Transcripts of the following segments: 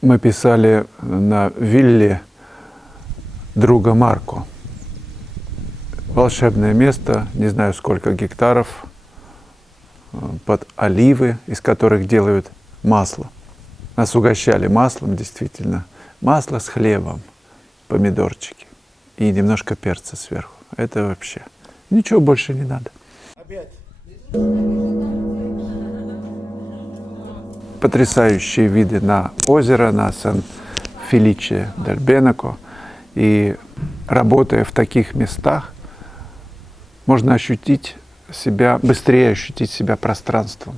Мы писали на вилле друга Марко. Волшебное место, не знаю сколько гектаров, под оливы, из которых делают масло. Нас угощали маслом, действительно. Масло с хлебом, помидорчики и немножко перца сверху. Это вообще ничего больше не надо. Потрясающие виды на озеро, на Сан-Феличе-дель-Бенеко. И работая в таких местах, можно ощутить себя, быстрее ощутить себя пространством.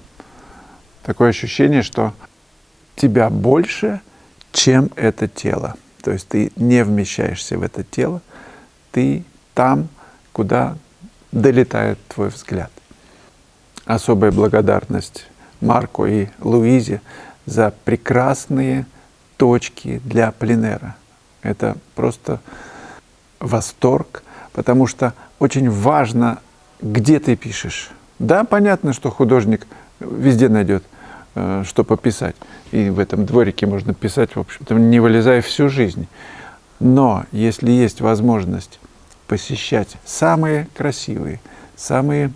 Такое ощущение, что тебя больше, чем это тело. То есть ты не вмещаешься в это тело, ты там, куда долетает твой взгляд. Особая благодарность Марко и Луизе за прекрасные точки для пленэра. Это просто восторг, потому что очень важно, где ты пишешь. Да, понятно, что художник везде найдет, что пописать. И в этом дворике можно писать, в общем-то, не вылезая всю жизнь. Но если есть возможность посещать самые красивые, самые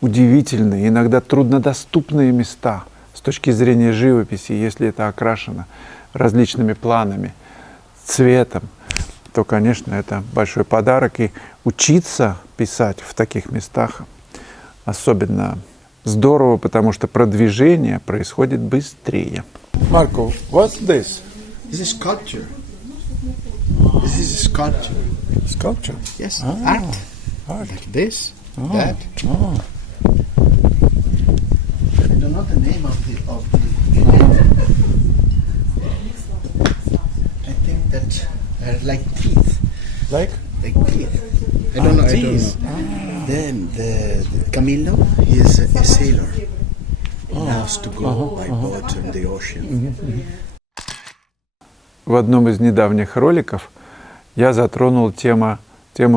удивительные, иногда труднодоступные места с точки зрения живописи, если это окрашено различными планами, цветом, то, конечно, это большой подарок. И учиться писать в таких местах особенно здорово, потому что продвижение происходит быстрее. Марко, what's this? This is sculpture. This is sculpture. Sculpture? Yes, Ah, art. art. Like this, Oh, that. oh. I don't know the name of the I think that like teeth. Like? Like teeth. I don't know. teeth. I don't know. Then the Camillo, he is a sailor. He loves to go by boat in the ocean. В одном из недавних роликов я затронул тему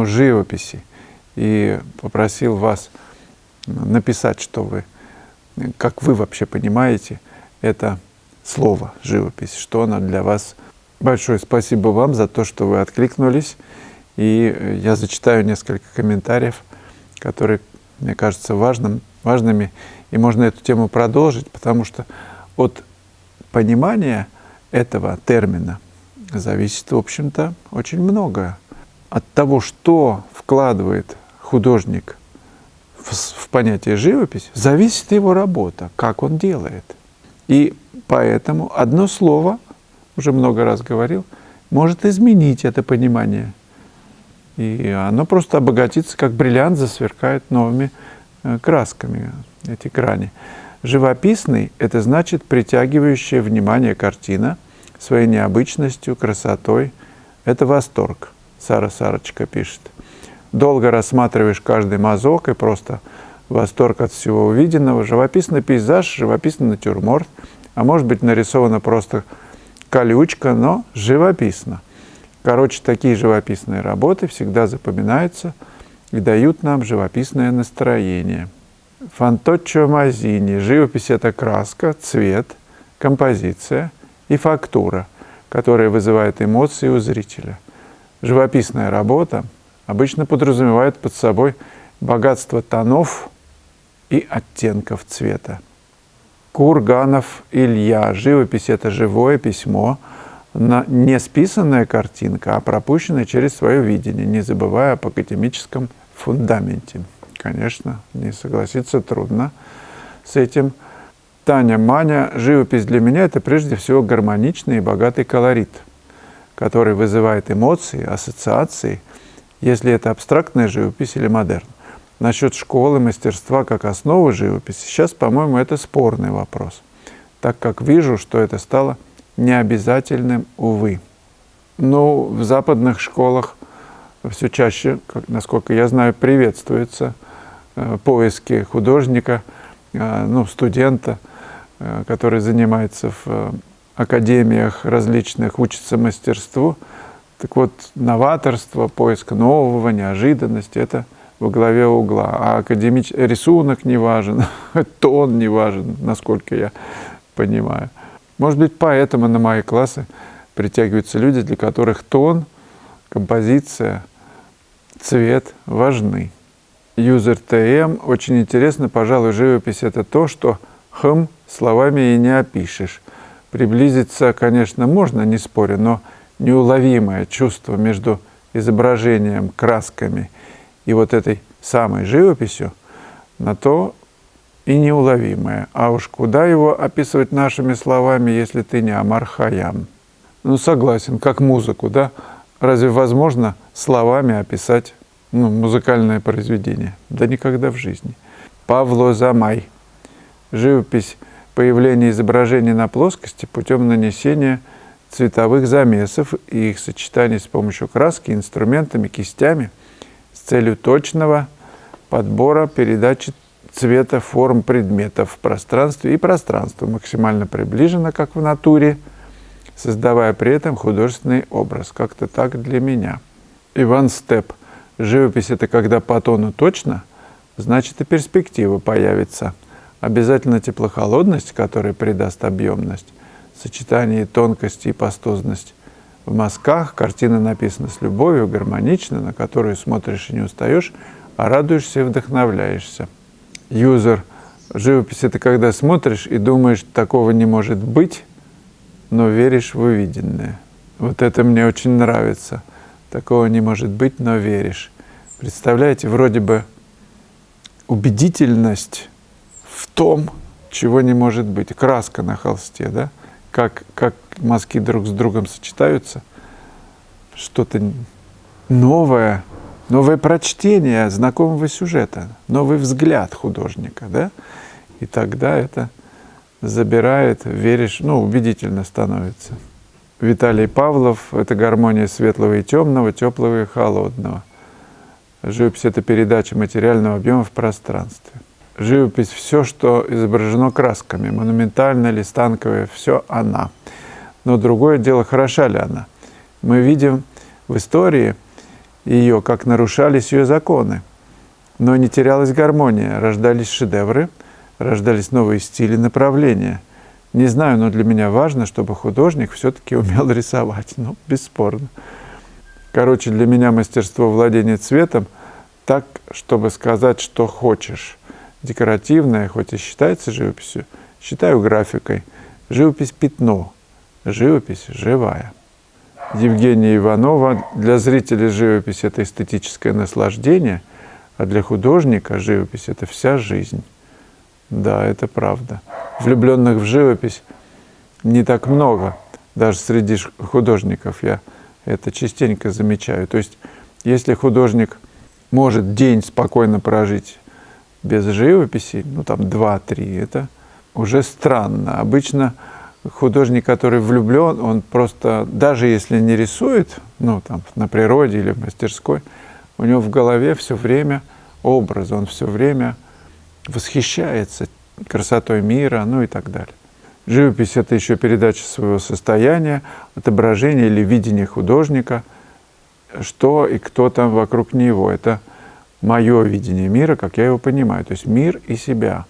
живописи и попросил вас написать, как вы вообще понимаете это слово «живопись», что оно для вас. Большое спасибо вам за то, что вы откликнулись, и я зачитаю несколько комментариев, которые, мне кажутся важными, и можно эту тему продолжить, потому что от понимания этого термина зависит, в общем-то, очень многое. От того, что вкладывает художник в понятие живопись, зависит его работа, как он делает. И поэтому одно слово, уже много раз говорил, может изменить это понимание. И оно просто обогатится, как бриллиант засверкает новыми красками, эти грани. Живописный – это значит притягивающая внимание картина своей необычностью, красотой. Это восторг, Сарочка пишет. Долго рассматриваешь каждый мазок и просто восторг от всего увиденного. Живописный пейзаж, живописный натюрморт, а может быть нарисована просто колючка, но живописно. Короче, такие живописные работы всегда запоминаются и дают нам живописное настроение. Фанточчо Мазини. Живопись – это краска, цвет, композиция и фактура, которая вызывает эмоции у зрителя. Живописная работа обычно подразумевает под собой богатство тонов и оттенков цвета. Курганов Илья. Живопись – это живое письмо, не списанная картинка, а пропущенная через свое видение, не забывая об академическом фундаменте. Конечно, не согласиться трудно с этим. Таня Маня. Живопись для меня – это прежде всего гармоничный и богатый колорит, который вызывает эмоции, ассоциации, если это абстрактная живопись или модерн. Насчет школы мастерства как основы живописи, сейчас, по-моему, это спорный вопрос, так как вижу, что это стало необязательным, увы. Ну, в западных школах все чаще, насколько я знаю, приветствуются поиски художника, студента, который занимается в академиях различных, учится мастерству. Так вот, новаторство, поиск нового, неожиданности – это во главе угла. А рисунок не важен, тон не важен, насколько я понимаю. Может быть, поэтому на мои классы притягиваются люди, для которых тон, композиция, цвет важны. Юзер ТМ. Очень интересно, пожалуй, живопись — это то, что словами и не опишешь. Приблизиться, конечно, можно, не спорю, но неуловимое чувство между изображением, красками и вот этой самой живописью, на то и неуловимое. А уж куда его описывать нашими словами, если ты не Амар Хайям? Ну, согласен, как музыку, да? Разве возможно словами описать музыкальное произведение? Да никогда в жизни. Павло Замай. Живопись — появление изображений на плоскости путем нанесения цветовых замесов и их сочетаний с помощью краски, инструментами, кистями с целью точного подбора, передачи цвета, форм предметов в пространстве, и пространство максимально приближено, как в натуре, создавая при этом художественный образ. Как-то так для меня. Иван Степ. Живопись — это когда по тону точно, значит, и перспектива появится. Обязательно теплохолодность, которая придаст объемность, сочетание тонкости и пастозность. В мазках картина написана с любовью, гармонично, на которую смотришь и не устаешь, а радуешься и вдохновляешься. Юзер. Живопись — это когда смотришь и думаешь, такого не может быть, но веришь в увиденное. Вот это мне очень нравится. Такого не может быть, но веришь. Представляете, вроде бы убедительность в том, чего не может быть. Краска на холсте, да? Как мазки друг с другом сочетаются. Что-то новое прочтение знакомого сюжета, новый взгляд художника, да? И тогда это забирает, веришь, убедительно становится. Виталий Павлов. Это гармония светлого и темного, теплого и холодного. Живопись — это передача материального объема в пространстве. Живопись — все, что изображено красками, монументальная или станковая, все она. Но другое дело, хороша ли она. Мы видим в истории ее, как нарушались ее законы, но не терялась гармония, рождались шедевры, рождались новые стили, направления. Не знаю, но для меня важно, чтобы художник все-таки умел рисовать. Бесспорно. Короче, для меня мастерство владения цветом так, чтобы сказать, что хочешь. Декоративная, хоть и считается живописью, считаю графикой. Живопись — пятно, живопись — живая. Евгения Иванова. Для зрителя живопись — это эстетическое наслаждение, а для художника живопись — это вся жизнь. Да, это правда. Влюбленных в живопись не так много, даже среди художников я это частенько замечаю. То есть, если художник может день спокойно прожить без живописи, 2-3, это уже странно. Обычно художник, который влюблен, он просто, даже если не рисует, на природе или в мастерской, у него в голове все время образ, он все время восхищается красотой мира, и так далее. Живопись — это еще передача своего состояния, отображение или видение художника, что и кто там вокруг него. Это мое видение мира, как я его понимаю. То есть мир и себя.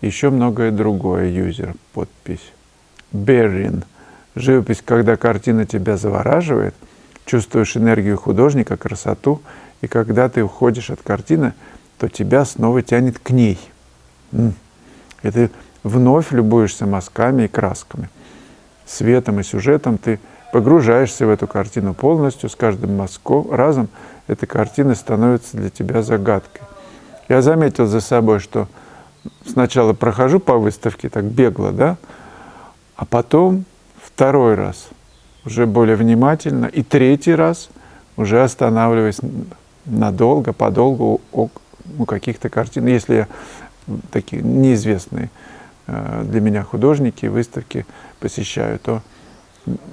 Еще многое другое. Юзер. Подпись. Берин. Живопись, когда картина тебя завораживает, чувствуешь энергию художника, красоту, и когда ты уходишь от картины, то тебя снова тянет к ней. И ты вновь любуешься мазками и красками. Светом и сюжетом ты погружаешься в эту картину полностью, с каждым мазком разом эта картина становится для тебя загадкой. Я заметил за собой, что сначала прохожу по выставке так бегло, да, а потом второй раз уже более внимательно, и третий раз уже останавливаясь надолго, подолгу у каких-то картин. Если я такие неизвестные для меня художники, выставки посещаю, то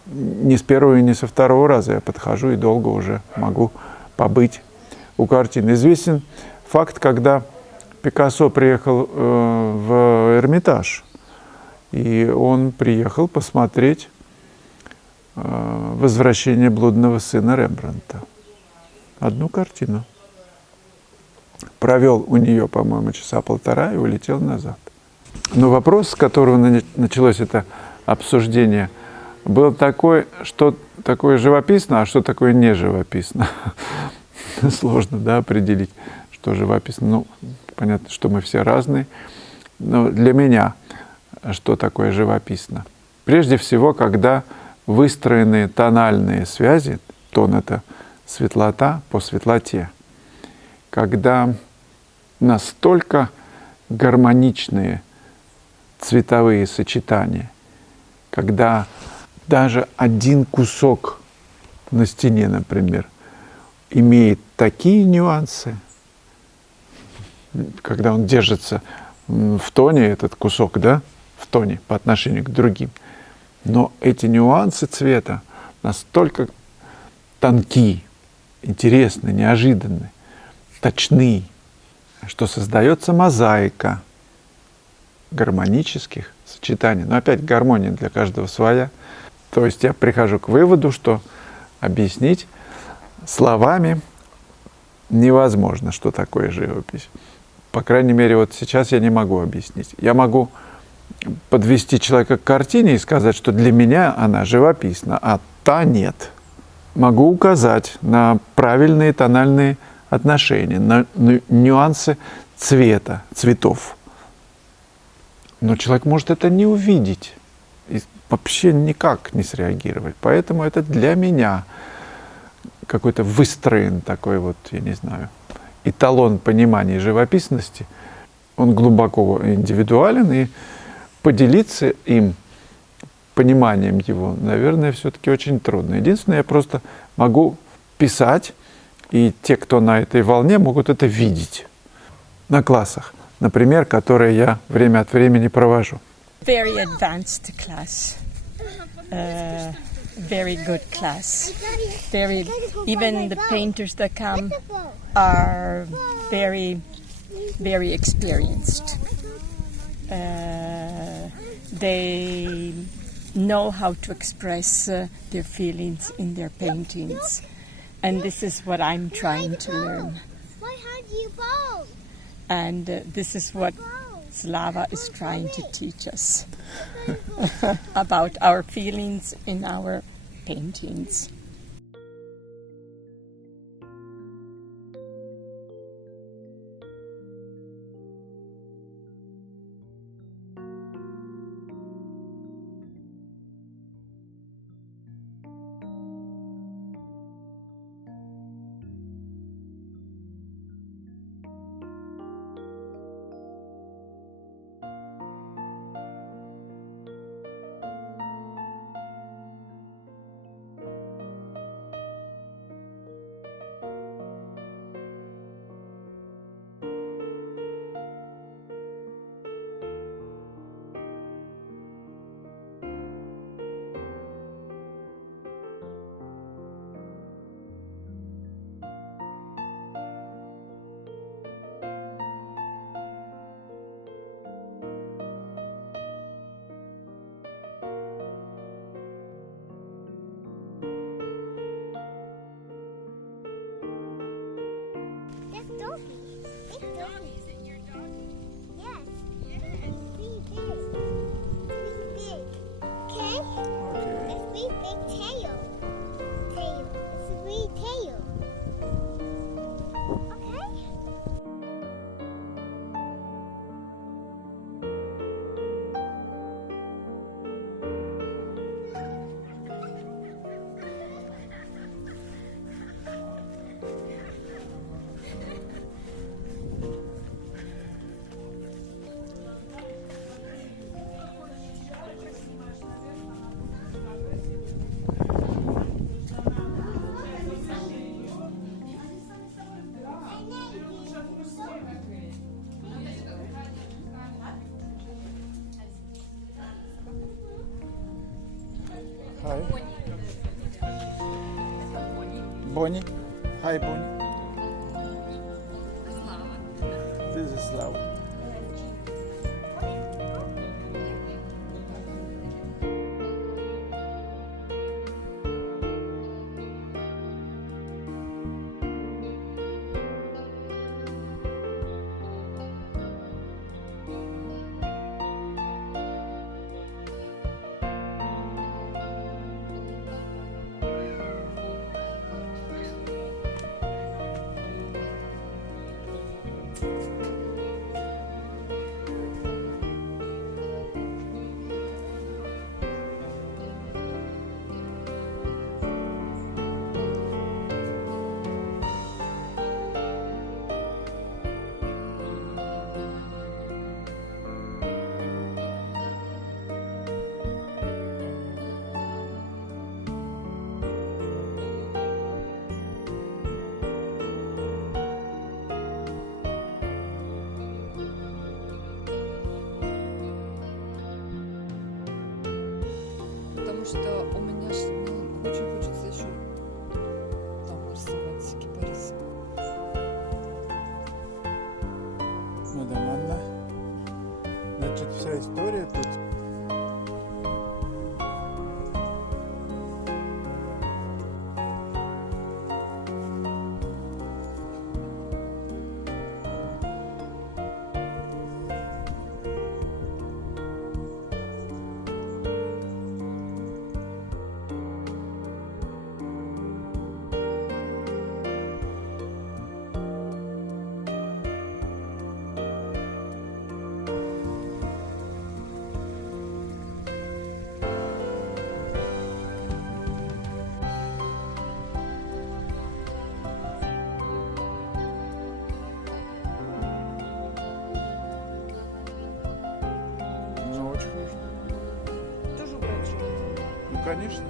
не с первого и не со второго раза я подхожу и долго уже могу побыть у картины. Известен факт, когда Пикассо приехал в Эрмитаж, и он приехал посмотреть «Возвращение блудного сына» Рембрандта. Одну картину. Провел у нее, по-моему, часа полтора и улетел назад. Но вопрос, с которого началось это обсуждения был такой, что такое живописно, а что такое не живописно. Сложно, да, определить, что живописно. Ну, понятно, что мы все разные. Но для меня что такое живописно? Прежде всего, когда выстроены тональные связи, тон — это светлота по светлоте, когда настолько гармоничные цветовые сочетания, когда даже один кусок на стене, например, имеет такие нюансы, когда он держится в тоне, этот кусок, да, в тоне по отношению к другим, но эти нюансы цвета настолько тонкие, интересные, неожиданные, точны, что создается мозаика гармонических сочетаний. Но опять гармония для каждого своя. То есть я прихожу к выводу, что объяснить словами невозможно, что такое живопись. По крайней мере, вот сейчас я не могу объяснить. Я могу подвести человека к картине и сказать, что для меня она живописна, а та нет. Могу указать на правильные тональные отношения, на нюансы цвета, цветов. Но человек может это не увидеть и вообще никак не среагировать. Поэтому это для меня какой-то выстроен такой вот, я не знаю, эталон понимания живописности. Он глубоко индивидуален, и поделиться им, пониманием его, наверное, все-таки очень трудно. Единственное, я просто могу писать, и те, кто на этой волне, могут это видеть на классах, например, которые я время от времени провожу. Very advanced class, very good class. Very, even the painters that come are very, very experienced. They know how to express their feelings in their paintings, and this is what I'm trying to learn. And this is what Slava is trying to teach us about our feelings in our paintings. Hi. Bonnie. Hi, Bonnie. This is Slava. Потому что у меня мне очень хочется еще там нарисовать кипарисы. Мадам Анна, значит, вся история тут. Ну, очень хорошо. Тоже убрать желтый. Ну, конечно.